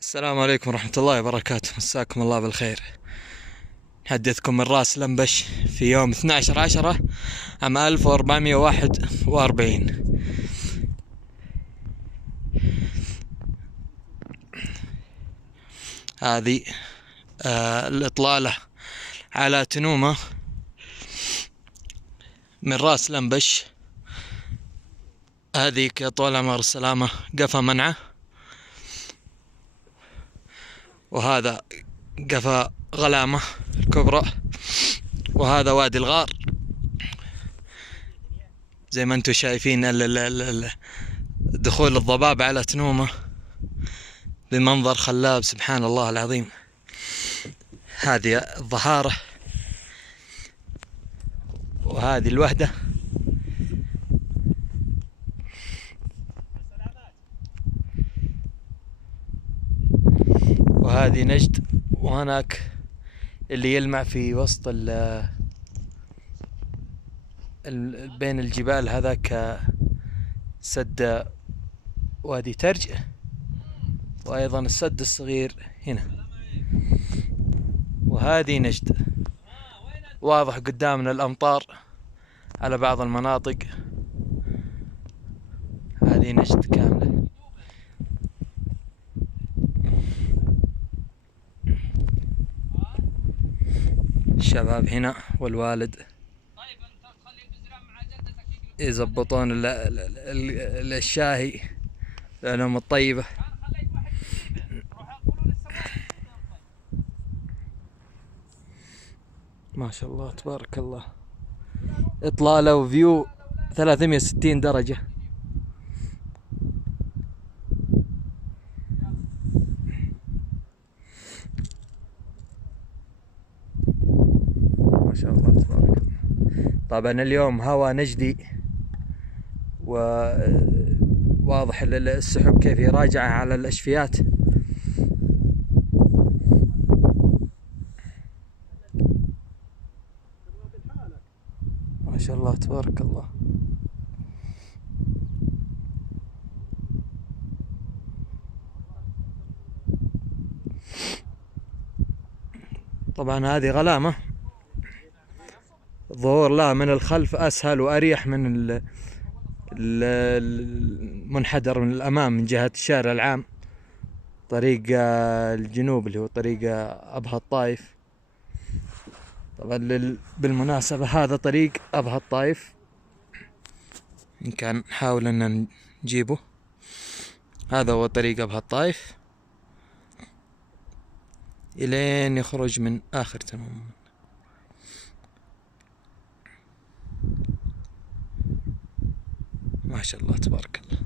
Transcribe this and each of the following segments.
السلام عليكم ورحمة الله وبركاته، مساكم الله بالخير. نحدثكم من راس لمبش في يوم 12/10 عام 1441. هذه الإطلالة على تنومة من راس لمبش. هذيك يا طول عمر السلامة قفا منعه، وهذا قفا غلامة الكبرى، وهذا وادي الغار. زي ما انتم شايفين دخول الضباب على تنومة بمنظر خلاب، سبحان الله العظيم. هذه الظهارة وهذه الوحدة، وهذه نجد، وهناك اللي يلمع في وسط بين الجبال هذاك سد وادي ترج، وأيضا السد الصغير هنا. وهذه نجد، واضح قدامنا الأمطار على بعض المناطق. هذه نجد كاملة. الشباب هنا والوالد يزبطون الشاهي لأنهم الطيبة. ما شاء الله تبارك الله، إطلالة وفيو 360 درجة. ما شاء الله تبارك الله. طبعا اليوم هوا نجدي، وواضح السحب كيف راجعة على الأشفيات. ما شاء الله تبارك الله. طبعا هذه غلامة، الظهور لها من الخلف أسهل وأريح من المنحدر من الأمام من جهة الشارع العام، طريق الجنوب اللي هو طريق أبها الطايف. طبعا بالمناسبة هذا طريق أبها الطايف، إن كان نحاول أن نجيبه. هذا هو طريق أبها الطايف إلين يخرج من آخر تنوم. ما شاء الله تبارك الله.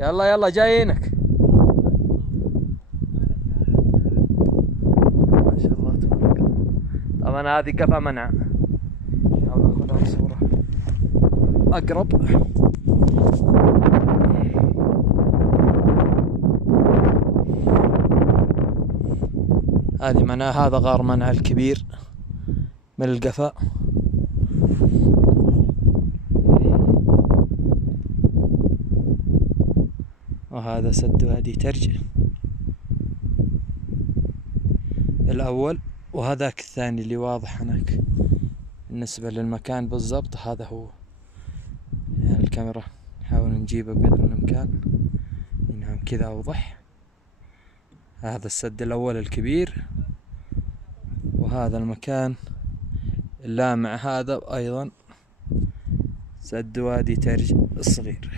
يلا يلا جايينك. ما شاء الله تبارك الله. طبعا هذه قفا منع، نحاول ناخذها صورة أقرب. هذه منع، هذا غار منع الكبير من القفا. وهذا سد وادي ترج الأول، وهذاك الثاني اللي واضح هناك. بالنسبة للمكان بالضبط هذا هو، يعني الكاميرا نحاول نجيبه بقدر الإمكان. نعم كذا أوضح. هذا السد الأول الكبير، وهذا المكان اللامع هذا أيضا سد وادي ترج الصغير.